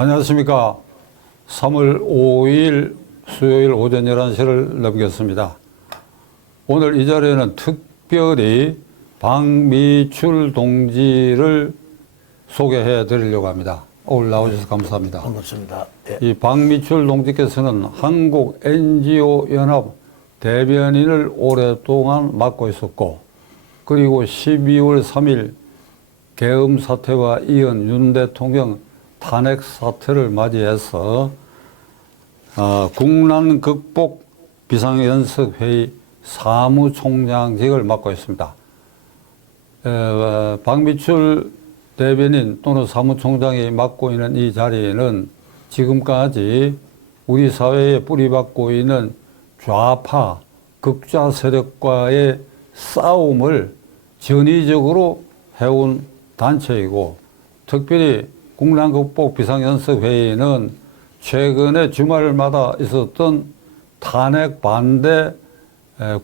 안녕하십니까. 3월 5일 수요일 오전 11시를 넘겼습니다. 오늘 이 자리에는 특별히 박미출 동지를 소개해 드리려고 합니다. 오늘 나오셔서 감사합니다. 반갑습니다. 예. 이 박미출 동지께서는 한국 NGO 연합 대변인을 오랫동안 맡고 있었고, 그리고 12월 3일 계엄 사태와 이은 윤 대통령 탄핵 사태를 맞이해서 국난 극복 비상연습회의 사무총장직을 맡고 있습니다. 박미출 대변인 또는 사무총장이 맡고 있는 이 자리에는 지금까지 우리 사회에 뿌리박고 있는 좌파 극좌 세력과의 싸움을 전위적으로 해온 단체이고, 특별히 국난 극복 비상연습회의는 최근에 주말마다 있었던 탄핵 반대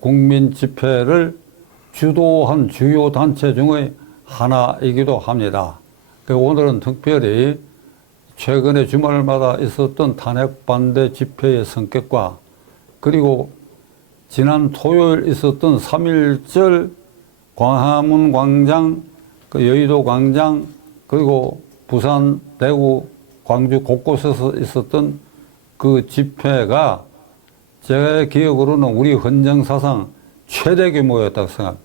국민 집회를 주도한 주요 단체 중의 하나이기도 합니다. 오늘은 특별히 최근에 주말마다 있었던 탄핵 반대 집회의 성격과, 그리고 지난 토요일 있었던 3.1절 광화문 광장, 여의도 광장, 그리고 부산, 대구, 광주 곳곳에서 있었던 그 집회가 제 기억으로는 우리 헌정사상 최대 규모였다고 생각합니다.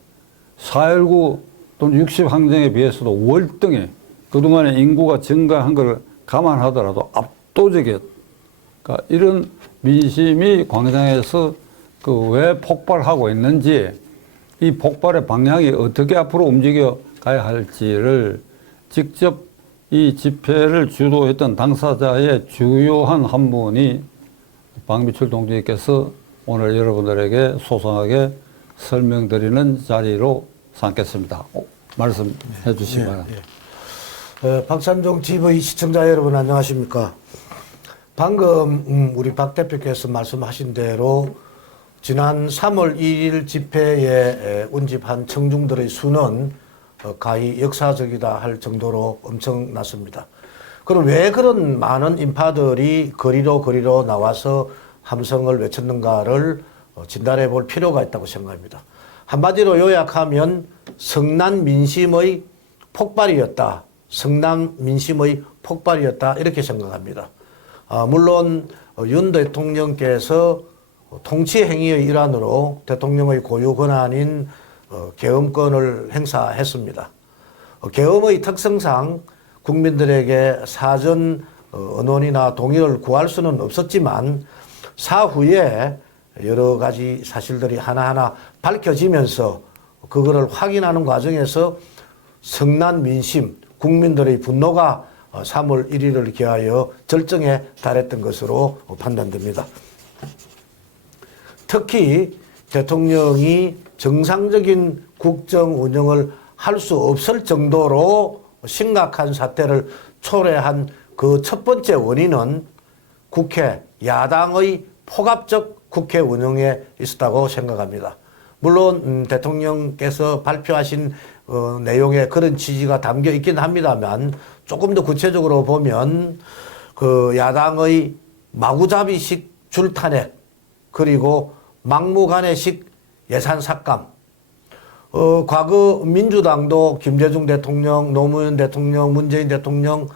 4.19 또는 60항쟁에 비해서도 월등히 그동안에 인구가 증가한 걸 감안하더라도 압도적이었다. 그러니까 이런 민심이 광장에서 왜 폭발하고 있는지, 이 폭발의 방향이 어떻게 앞으로 움직여 가야 할지를 직접 이 집회를 주도했던 당사자의 주요한 한 분이 박미출 동지께서 오늘 여러분들에게 소상하게 설명드리는 자리로 삼겠습니다. 말씀해 주시기 바랍니다. 박찬종 TV 시청자 여러분 안녕하십니까. 방금 우리 박 대표께서 말씀하신 대로 지난 3월 1일 집회에 운집한 청중들의 수는 가히 역사적이다 할 정도로 엄청났습니다. 그럼 왜 그런 많은 인파들이 거리로 나와서 함성을 외쳤는가를 진단해 볼 필요가 있다고 생각합니다. 한마디로 요약하면 성난 민심의 폭발이었다. 성남 민심의 폭발이었다. 이렇게 생각합니다. 물론 윤 대통령께서 통치 행위의 일환으로 대통령의 고유 권한인 계엄권을 행사했습니다. 계엄의 특성상 국민들에게 사전 언론이나 동의를 구할 수는 없었지만 사후에 여러 가지 사실들이 하나하나 밝혀지면서 그거를 확인하는 과정에서 성난 민심, 국민들의 분노가 3월 1일을 기하여 절정에 달했던 것으로 판단됩니다. 특히 대통령이 정상적인 국정 운영을 할 수 없을 정도로 심각한 사태를 초래한 그 첫 번째 원인은 국회 야당의 폭압적 국회 운영에 있었다고 생각합니다. 물론 대통령께서 발표하신 내용에 그런 취지가 담겨 있긴 합니다만, 조금 더 구체적으로 보면 그 야당의 마구잡이식 줄탄핵, 그리고 막무가내식 예산 삭감, 과거 민주당도 김대중 대통령, 노무현 대통령, 문재인 대통령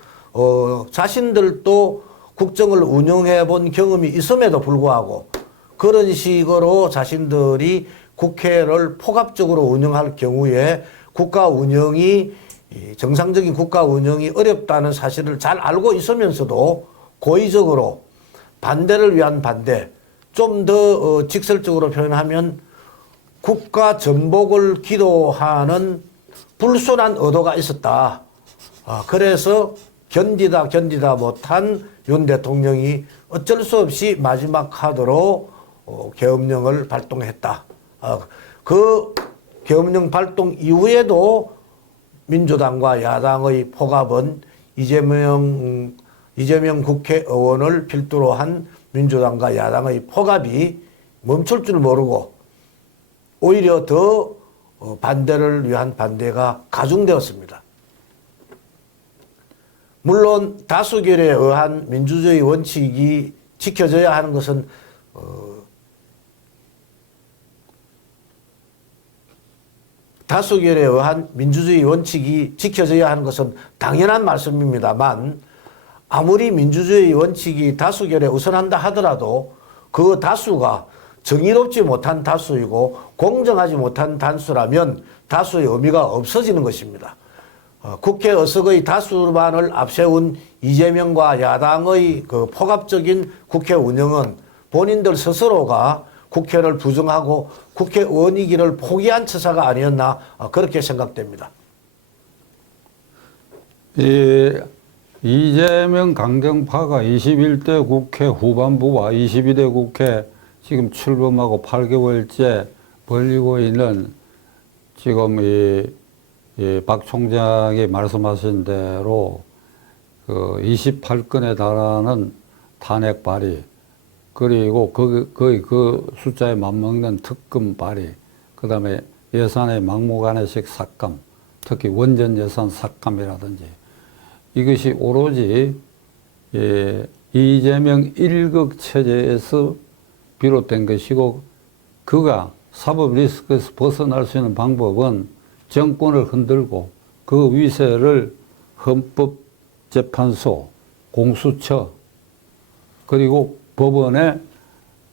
자신들도 국정을 운영해 본 경험이 있음에도 불구하고 그런 식으로 자신들이 국회를 폭압적으로 운영할 경우에 국가 운영이, 정상적인 국가 운영이 어렵다는 사실을 잘 알고 있으면서도 고의적으로 반대를 위한 반대, 좀 더 직설적으로 표현하면 국가 전복을 기도하는 불순한 의도가 있었다. 그래서 견디다 못한 윤 대통령이 어쩔 수 없이 마지막 카드로 계엄령을 발동했다. 그 계엄령 발동 이후에도 민주당과 야당의 폭압은 이재명 국회의원을 필두로 한 민주당과 야당의 폭압이 멈출 줄 모르고 오히려 더 반대를 위한 반대가 가중되었습니다. 물론 다수결에 의한 민주주의 원칙이 지켜져야 하는 것은 다수결에 의한 민주주의 원칙이 지켜져야 하는 것은 당연한 말씀입니다만 아무리 민주주의 원칙이 다수결에 우선한다 하더라도 그 다수가 정의롭지 못한 다수이고 공정하지 못한 단수라면 다수의 의미가 없어지는 것입니다. 국회 의석의 다수만을 앞세운 이재명과 야당의 그 포갑적인 국회 운영은 본인들 스스로가 국회를 부정하고 국회의원이기를 포기한 처사가 아니었나 그렇게 생각됩니다. 이재명 강경파가 21대 국회 후반부와 22대 국회 지금 출범하고 8개월째 벌리고 있는 지금 박 총장이 말씀하신 대로 그 28건에 달하는 탄핵 발의 그리고 거의 그 숫자에 맞먹는 특검 발의 그 다음에 예산의 막무가내식 삭감 특히 원전 예산 삭감이라든지 이것이 오로지 이재명 일극 체제에서 비롯된 것이고 그가 사법 리스크에서 벗어날 수 있는 방법은 정권을 흔들고 그 위세를 헌법재판소, 공수처 그리고 법원에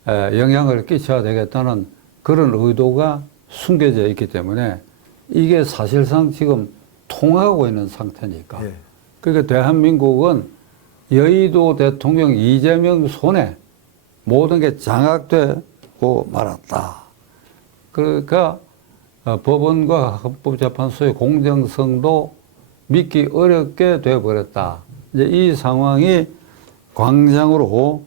영향을 끼쳐야 되겠다는 그런 의도가 숨겨져 있기 때문에 이게 사실상 지금 통하고 있는 상태니까. 예. 그러니까 대한민국은 여의도 대통령 이재명 손에 모든 게 장악되고 말았다. 그러니까 법원과 헌법재판소의 공정성도 믿기 어렵게 되어버렸다. 이제 이 상황이 광장으로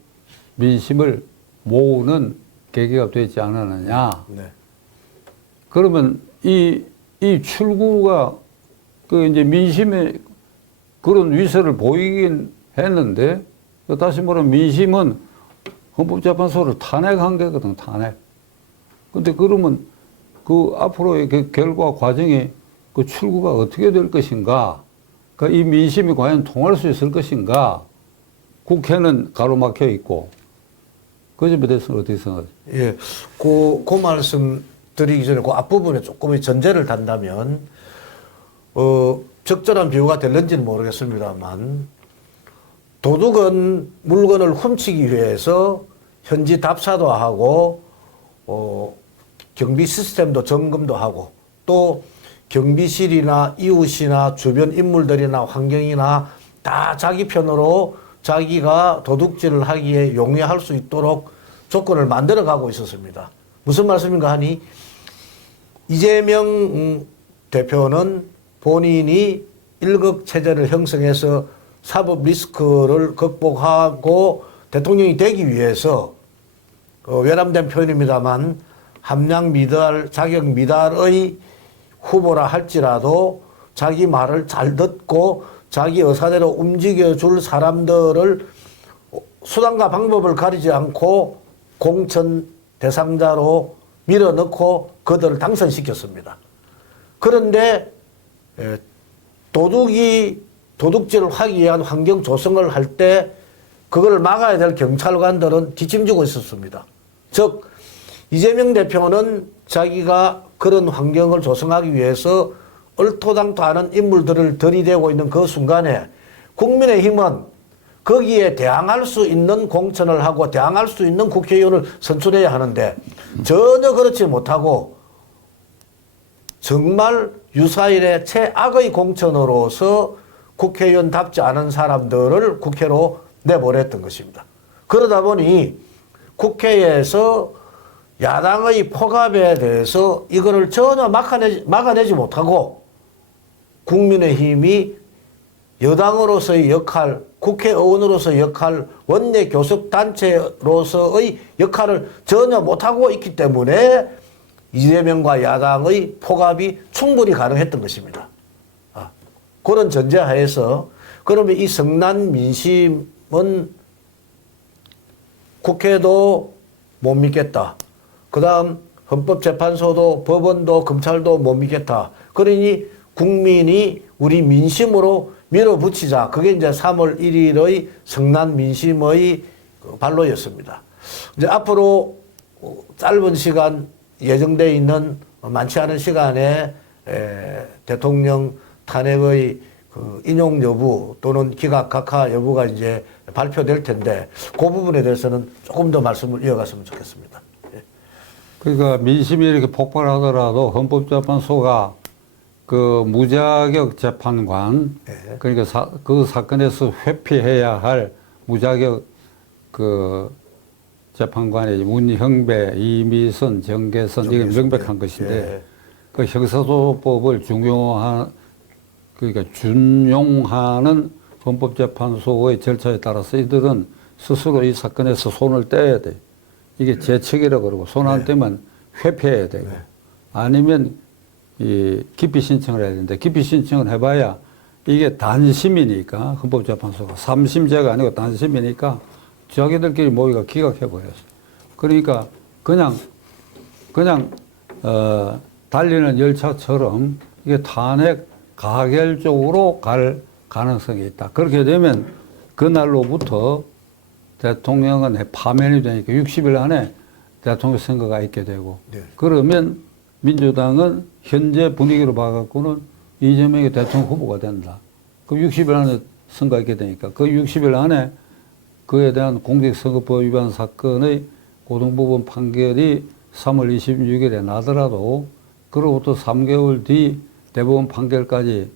민심을 모으는 계기가 되지 않았느냐. 네. 그러면 이 출구가 그 이제 민심에 그런 위세를 보이긴 했는데 다시 말하면 민심은 헌법재판소를 탄핵한 게거든, 탄핵. 근데 그러면 그 앞으로의 그 결과 과정이 그 출구가 어떻게 될 것인가? 그러니까 이 민심이 과연 통할 수 있을 것인가? 국회는 가로막혀 있고 그 점에 대해서는 어떻게 생각하세요? 예, 그 말씀 드리기 전에 그 앞부분에 조금 전제를 단다면 적절한 비유가 될는지는 모르겠습니다만 도둑은 물건을 훔치기 위해서 현지 답사도 하고 경비 시스템도 점검도 하고 또 경비실이나 이웃이나 주변 인물들이나 환경이나 다 자기 편으로 자기가 도둑질을 하기에 용이할 수 있도록 조건을 만들어가고 있었습니다. 무슨 말씀인가 하니 이재명 대표는 본인이 일극 체제를 형성해서 사법 리스크를 극복하고 대통령이 되기 위해서 외람된 표현입니다만 함량 미달, 자격 미달의 후보라 할지라도 자기 말을 잘 듣고 자기 의사대로 움직여줄 사람들을 수단과 방법을 가리지 않고 공천 대상자로 밀어넣고 그들을 당선시켰습니다. 그런데 도둑이 도둑질을 하기 위한 환경 조성을 할 때 그걸 막아야 될 경찰관들은 뒷짐지고 있었습니다. 즉 이재명 대표는 자기가 그런 환경을 조성하기 위해서 얼토당토 하는 인물들을 들이대고 있는 그 순간에 국민의힘은 거기에 대항할 수 있는 공천을 하고 대항할 수 있는 국회의원을 선출해야 하는데 전혀 그렇지 못하고 정말 유사일의 최악의 공천으로서 국회의원답지 않은 사람들을 국회로 내보냈던 것입니다. 그러다 보니 국회에서 야당의 포갑에 대해서 이거를 전혀 막아내지 못하고 국민의힘이 여당으로서의 역할, 국회의원으로서의 역할, 원내 교섭단체로서의 역할을 전혀 못하고 있기 때문에 이재명과 야당의 포갑이 충분히 가능했던 것입니다. 그런 전제하에서 그러면 이 성난 민심은 국회도 못 믿겠다. 그 다음 헌법재판소도 법원도 검찰도 못 믿겠다. 그러니 국민이 우리 민심으로 밀어붙이자. 그게 이제 3월 1일의 성난 민심의 그 반로였습니다. 이제 앞으로 짧은 시간 예정되어 있는 많지 않은 시간에 대통령 탄핵의 그 인용 여부 또는 기각 각하 여부가 이제 발표될 텐데 그 부분에 대해서는 조금 더 말씀을 이어갔으면 좋겠습니다. 예. 그러니까 민심이 이렇게 폭발하더라도 헌법재판소가 그 무자격 재판관, 예. 그러니까 그 사건에서 회피해야 할 무자격 그 재판관이 문형배, 이미선, 정계선 이게 명백한 것인데 예. 그 형사소송법을 그러니까 준용하는 헌법재판소의 절차에 따라서 이들은 스스로 이 사건에서 손을 떼야 돼. 이게 재척이라고 그러고 손 안 떼면 회피해야 되고 아니면 이 기피 신청을 해야 되는데 기피 신청을 해봐야 이게 단심이니까 헌법재판소가 3심제가 아니고 단심이니까 자기들끼리 모의가 기각해버렸어. 그러니까 그냥 달리는 열차처럼 이게 탄핵 가결 쪽으로 갈 가능성이 있다. 그렇게 되면 그날로부터 대통령은 파면이 되니까 60일 안에 대통령 선거가 있게 되고 네. 그러면 민주당은 현재 분위기로 봐갖고는 이재명이 대통령 후보가 된다. 그 60일 안에 선거가 있게 되니까 그 60일 안에 그에 대한 공직선거법 위반 사건의 고등법원 판결이 3월 26일에 나더라도 그로부터 3개월 뒤 대법원 판결까지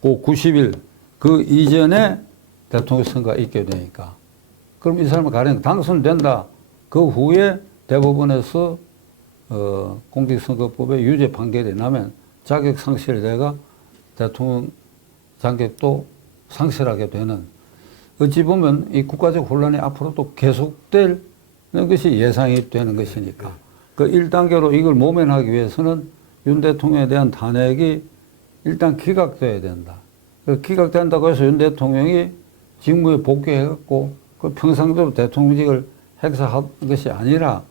그 90일 그 이전에 대통령 선거가 있게 되니까 그럼 이 사람은 가령 당선된다. 그 후에 대법원에서 공직선거법의 유죄 판결이 나면 자격 상실이 돼가 대통령 자격도 상실하게 되는 어찌 보면 이 국가적 혼란이 앞으로도 계속될 것이 예상이 되는 것이니까 그 1단계로 이걸 모면하기 위해서는 윤 대통령에 대한 탄핵이 일단 기각돼야 된다. 기각된다고 해서 윤 대통령이 직무에 복귀해갖고 그 평상대로 대통령직을 행사한 것이 아니라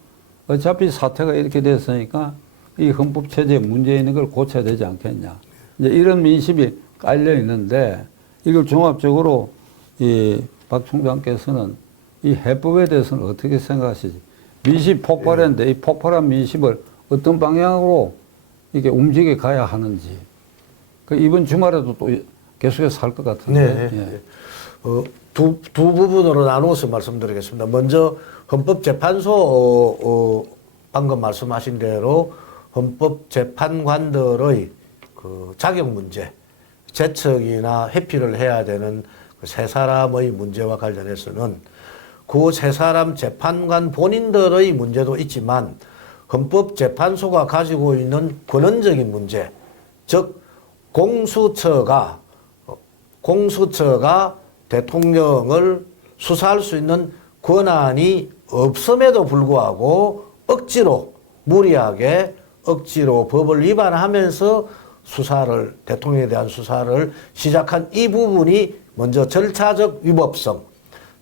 어차피 사태가 이렇게 됐으니까 이 헌법체제에 문제 있는 걸 고쳐야 되지 않겠냐. 이제 이런 민심이 깔려 있는데 이걸 종합적으로 이 박 총장께서는 이 해법에 대해서는 어떻게 생각하시지? 민심 폭발했는데 이 폭발한 민심을 어떤 방향으로 이게 움직여 가야 하는지. 그 이번 주말에도 또 계속해서 할 것 같은데. 네. 예. 두 부분으로 나누어서 말씀드리겠습니다. 먼저 헌법재판소 방금 말씀하신 대로 헌법재판관들의 그 자격 문제, 재척이나 회피를 해야 되는 그 세 사람의 문제와 관련해서는 그 세 사람 재판관 본인들의 문제도 있지만 헌법재판소가 가지고 있는 권원적인 문제, 즉 공수처가 대통령을 수사할 수 있는 권한이 없음에도 불구하고 억지로 무리하게 억지로 법을 위반하면서 대통령에 대한 수사를 시작한 이 부분이 먼저 절차적 위법성,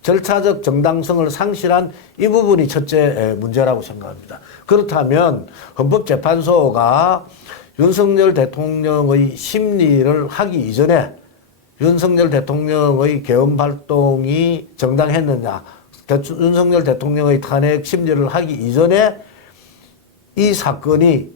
절차적 정당성을 상실한 이 부분이 첫째 문제라고 생각합니다. 그렇다면 헌법재판소가 윤석열 대통령의 심리를 하기 이전에 윤석열 대통령의 계엄 활동이 정당했느냐, 윤석열 대통령의 탄핵 심리를 하기 이전에 이 사건이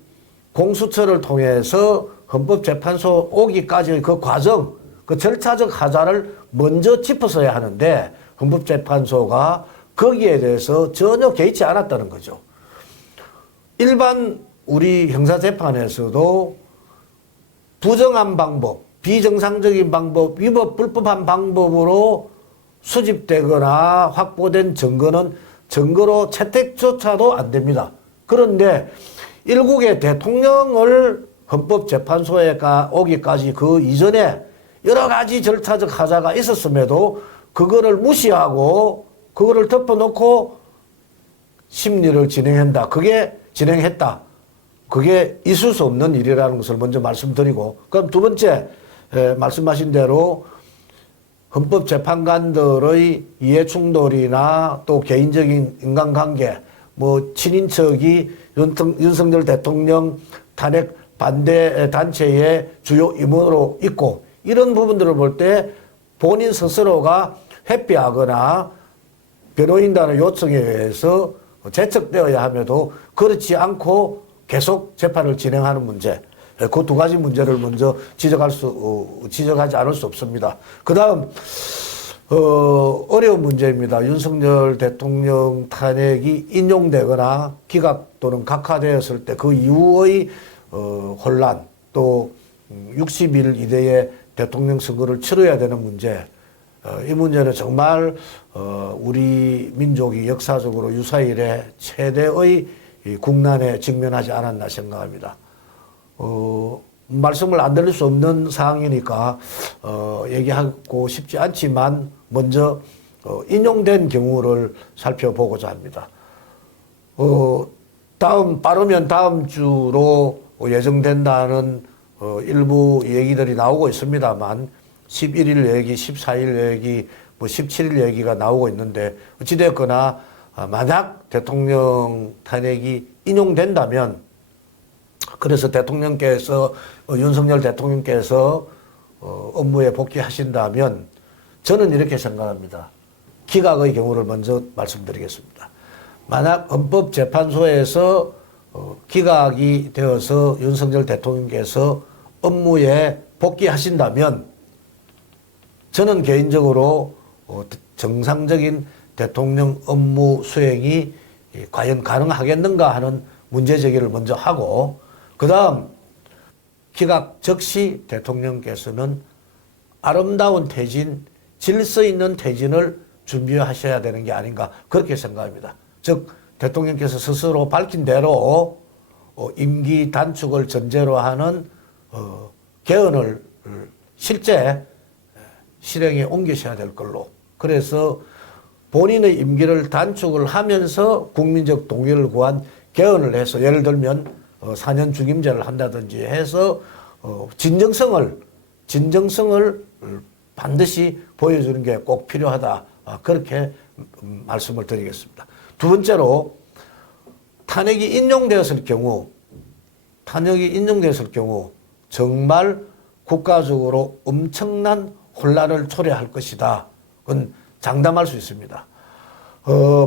공수처를 통해서 헌법재판소 오기까지의 그 과정, 그 절차적 하자를 먼저 짚어서야 하는데 헌법재판소가 거기에 대해서 전혀 개의치 않았다는 거죠. 일반 우리 형사재판에서도 부정한 방법, 비정상적인 방법, 위법, 불법한 방법으로 수집되거나 확보된 증거는 증거로 채택조차도 안 됩니다. 그런데 일국의 대통령을 헌법재판소에 오기까지 그 이전에 여러 가지 절차적 하자가 있었음에도 그거를 무시하고 그거를 덮어놓고 심리를 진행했다. 그게 있을 수 없는 일이라는 것을 먼저 말씀드리고, 그럼 두 번째 말씀하신 대로 헌법재판관들의 이해충돌이나 또 개인적인 인간관계, 뭐 친인척이 윤석열 대통령 탄핵 반대 단체의 주요 임원으로 있고, 이런 부분들을 볼 때 본인 스스로가 회피하거나 변호인단의 요청에 의해서 제척되어야 함에도 그렇지 않고 계속 재판을 진행하는 문제, 그 두 가지 문제를 먼저 지적하지 않을 수 없습니다. 그 다음, 어려운 문제입니다. 윤석열 대통령 탄핵이 인용되거나 기각 또는 각하되었을 때 그 이후의 혼란, 또 60일 이내에 대통령 선거를 치러야 되는 문제, 이 문제는 정말 우리 민족이 역사적으로 유사일에 최대의 이 국난에 직면하지 않았나 생각합니다. 말씀을 안 드릴 수 없는 상황이니까 얘기하고 싶지 않지만 먼저 인용된 경우를 살펴보고자 합니다. 빠르면 다음 주로 예정된다는 일부 얘기들이 나오고 있습니다만 11일 얘기, 14일 얘기, 17일 얘기가 나오고 있는데 어찌됐거나 만약 대통령 탄핵이 인용된다면 그래서 대통령께서 윤석열 대통령께서 업무에 복귀하신다면 저는 이렇게 생각합니다. 기각의 경우를 먼저 말씀드리겠습니다. 만약 헌법재판소에서 기각이 되어서 윤석열 대통령께서 업무에 복귀하신다면 저는 개인적으로 정상적인 대통령 업무 수행이 과연 가능하겠는가 하는 문제 제기를 먼저 하고 그 다음 기각 즉시 대통령께서는 아름다운 퇴진, 질서 있는 퇴진을 준비하셔야 되는 게 아닌가 그렇게 생각합니다. 즉 대통령께서 스스로 밝힌 대로 임기 단축을 전제로 하는 개헌을 실제 실행에 옮기셔야 될 걸로 그래서 본인의 임기를 단축을 하면서 국민적 동의를 구한 개헌을 해서 예를 들면 4년 중임제를 한다든지 해서 진정성을 반드시 보여주는 게 꼭 필요하다. 그렇게 말씀을 드리겠습니다. 두 번째로 탄핵이 인용되었을 경우 정말 국가적으로 엄청난 혼란을 초래할 것이다. 그건 장담할 수 있습니다.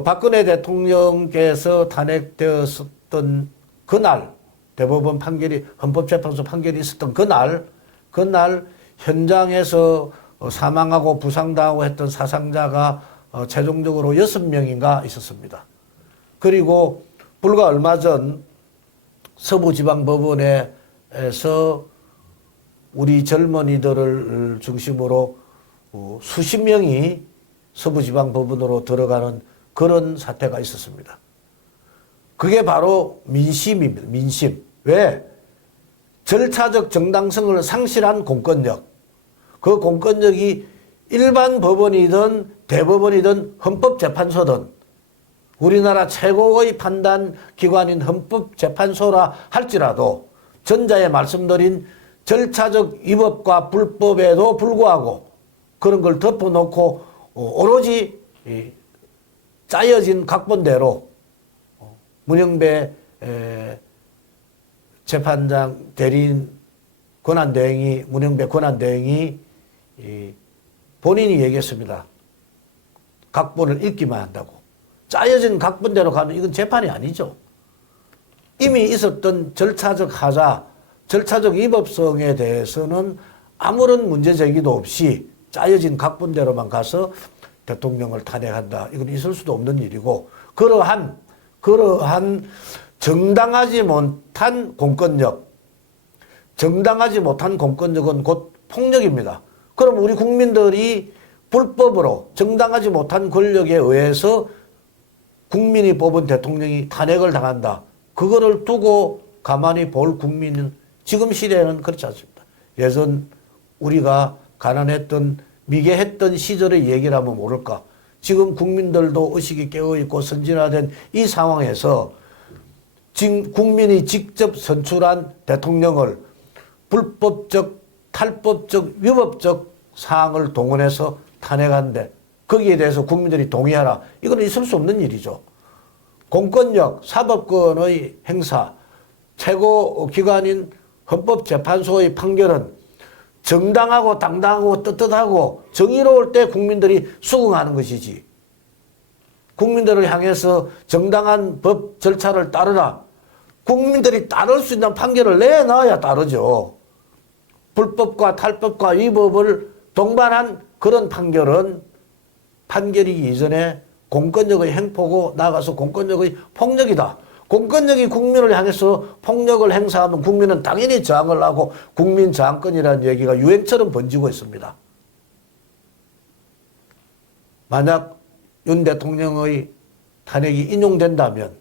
박근혜 대통령께서 탄핵되었던 그날 대법원 판결이 헌법재판소 판결이 있었던 그날 현장에서 사망하고 부상당하고 했던 사상자가 최종적으로 6명인가 있었습니다. 그리고 불과 얼마 전 서부지방법원에서 우리 젊은이들을 중심으로 수십 명이 서부지방법원으로 들어가는 그런 사태가 있었습니다. 그게 바로 민심입니다. 민심. 왜? 절차적 정당성을 상실한 공권력. 그 공권력이 일반 법원이든 대법원이든 헌법재판소든 우리나라 최고의 판단기관인 헌법재판소라 할지라도 전자에 말씀드린 절차적 위법과 불법에도 불구하고 그런 걸 덮어놓고 오로지 짜여진 각본대로 문영배 재판장 대리인 문영배 권한대행이 본인이 얘기했습니다. 각본을 읽기만 한다고. 짜여진 각본대로 가면 이건 재판이 아니죠. 이미 있었던 절차적 하자, 절차적 위법성에 대해서는 아무런 문제 제기도 없이 짜여진 각본대로만 가서 대통령을 탄핵한다. 이건 있을 수도 없는 일이고 그러한 정당하지 못한 공권력은 곧 폭력입니다. 그럼 우리 국민들이 불법으로 정당하지 못한 권력에 의해서 국민이 뽑은 대통령이 탄핵을 당한다. 그거를 두고 가만히 볼 국민은 지금 시대에는 그렇지 않습니다. 예전 우리가 가난했던 미개했던 시절의 얘기를 하면 모를까. 지금 국민들도 의식이 깨어있고 선진화된 이 상황에서 지금 국민이 직접 선출한 대통령을 불법적, 탈법적, 위법적 사항을 동원해서 탄핵한데 거기에 대해서 국민들이 동의하라. 이건 있을 수 없는 일이죠. 공권력, 사법권의 행사, 최고 기관인 헌법재판소의 판결은 정당하고 당당하고 떳떳하고 정의로울 때 국민들이 수긍하는 것이지. 국민들을 향해서 정당한 법 절차를 따르라. 국민들이 따를 수 있는 판결을 내놔야 따르죠. 불법과 탈법과 위법을 동반한 그런 판결은 판결이기 이전에 공권력의 행포고 나아가서 공권력의 폭력이다. 공권력이 국민을 향해서 폭력을 행사하면 국민은 당연히 저항을 하고 국민 저항권이라는 얘기가 유행처럼 번지고 있습니다. 만약 윤 대통령의 탄핵이 인용된다면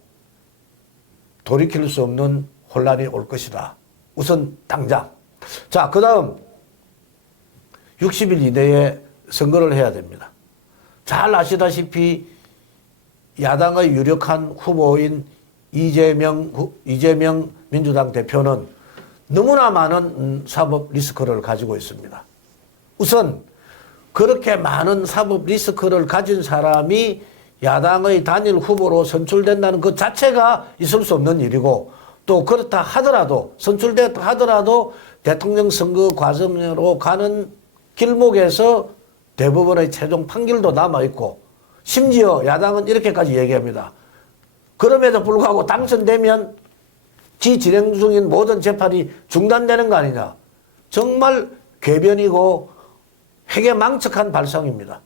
돌이킬 수 없는 혼란이 올 것이다. 우선 당장. 자, 그 다음 60일 이내에 선거를 해야 됩니다. 잘 아시다시피 야당의 유력한 후보인 이재명 민주당 대표는 너무나 많은 사법 리스크를 가지고 있습니다. 우선 그렇게 많은 사법 리스크를 가진 사람이 야당의 단일 후보로 선출된다는 그 자체가 있을 수 없는 일이고, 또 그렇다 하더라도 선출됐다 하더라도 대통령 선거 과정으로 가는 길목에서 대법원의 최종 판결도 남아있고, 심지어 야당은 이렇게까지 얘기합니다. 그럼에도 불구하고 당선되면 진행 중인 모든 재판이 중단되는 거 아니냐. 정말 궤변이고 회계망측한 발상입니다.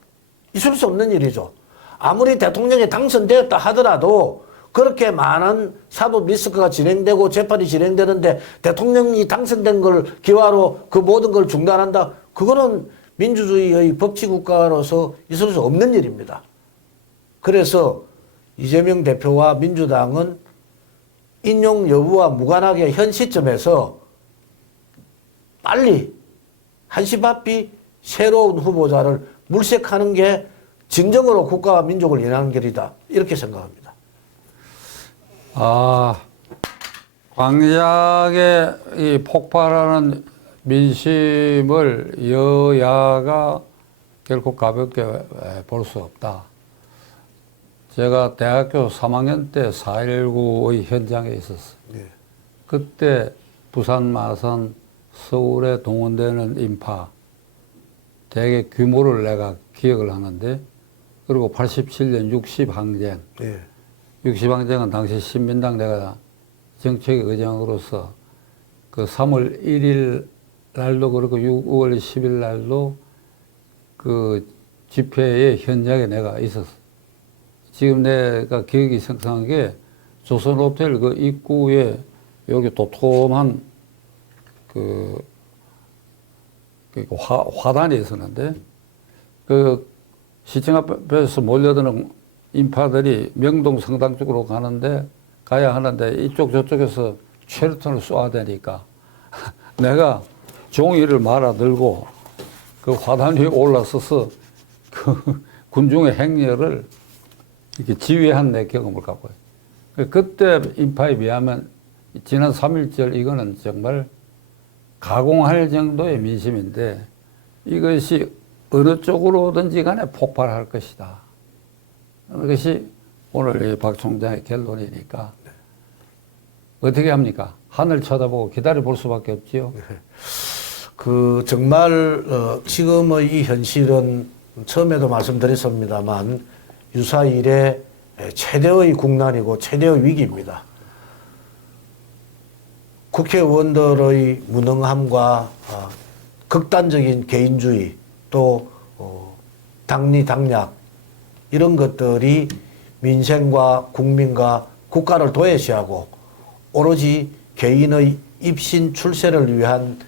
있을 수 없는 일이죠. 아무리 대통령이 당선되었다 하더라도 그렇게 많은 사법 리스크가 진행되고 재판이 진행되는데 대통령이 당선된 걸 기화로 그 모든 걸 중단한다. 그거는 민주주의의 법치국가로서 있을 수 없는 일입니다. 그래서 이재명 대표와 민주당은 인용 여부와 무관하게 현 시점에서 빨리 한시바삐 새로운 후보자를 물색하는 게 진정으로 국가와 민족을 위한 길이다. 이렇게 생각합니다. 광장에 이 폭발하는 민심을 여야가 결코 가볍게 볼 수 없다. 제가 대학교 3학년 때 4.19의 현장에 있었어요. 네. 그때 부산, 마산, 서울에 동원되는 인파 되게 규모를 내가 기억을 하는데, 그리고 87년 60항쟁. 네. 60항쟁은 당시 신민당 내가 정책 의장으로서 그 3월 1일 날도 그렇고 6월 10일 날도 그 집회의 현장에 내가 있었어. 지금 내가 기억이 생생한 게 조선호텔 그 입구에 여기 도톰한 그 화단이 있었는데, 그 시청 앞에서 몰려드는 인파들이 명동 성당 쪽으로 가야 하는데 이쪽 저쪽에서 최루탄을 쏘아야 되니까 내가 종이를 말아 들고 그 화단 위에 올라서서 그 군중의 행렬을 이렇게 지휘한 내 경험을 갖고 있어요. 그때 인파에 비하면 지난 3.1절 이거는 정말 가공할 정도의 민심인데, 이것이 어느 쪽으로든지 간에 폭발할 것이다. 그것이 오늘 박 총장의 결론이니까 어떻게 합니까? 하늘 쳐다보고 기다려 볼 수밖에 없지요. 그 정말 지금의 이 현실은 처음에도 말씀드렸습니다만 유사 이래 최대의 국난이고 최대의 위기입니다. 국회의원들의 무능함과 극단적인 개인주의, 또 당리 당략, 이런 것들이 민생과 국민과 국가를 도외시하고 오로지 개인의 입신 출세를 위한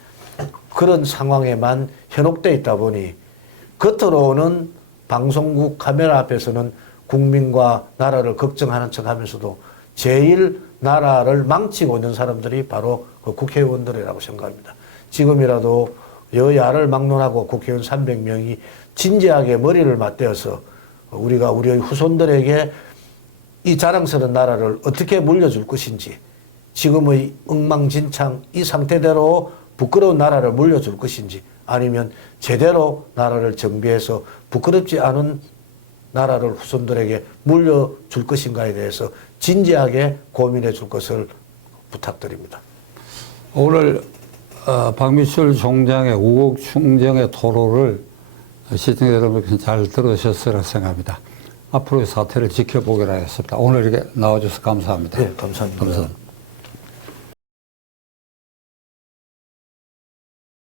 그런 상황에만 현혹되어 있다 보니, 겉으로는 방송국 카메라 앞에서는 국민과 나라를 걱정하는 척 하면서도 제일 나라를 망치고 있는 사람들이 바로 그 국회의원들이라고 생각합니다. 지금이라도 여야를 막론하고 국회의원 300명이 진지하게 머리를 맞대어서 우리가 우리의 후손들에게 이 자랑스러운 나라를 어떻게 물려줄 것인지, 지금의 엉망진창 이 상태대로 부끄러운 나라를 물려줄 것인지, 아니면 제대로 나라를 정비해서 부끄럽지 않은 나라를 후손들에게 물려줄 것인가에 대해서 진지하게 고민해 줄 것을 부탁드립니다. 오늘 박미철 총장의 우혹 충정의 토로를 시청자 여러분 잘 들으셨으리라 생각합니다. 앞으로의 사태를 지켜보기로 하겠습니다. 오늘 이렇게 나와주셔서 감사합니다. 네, 감사합니다.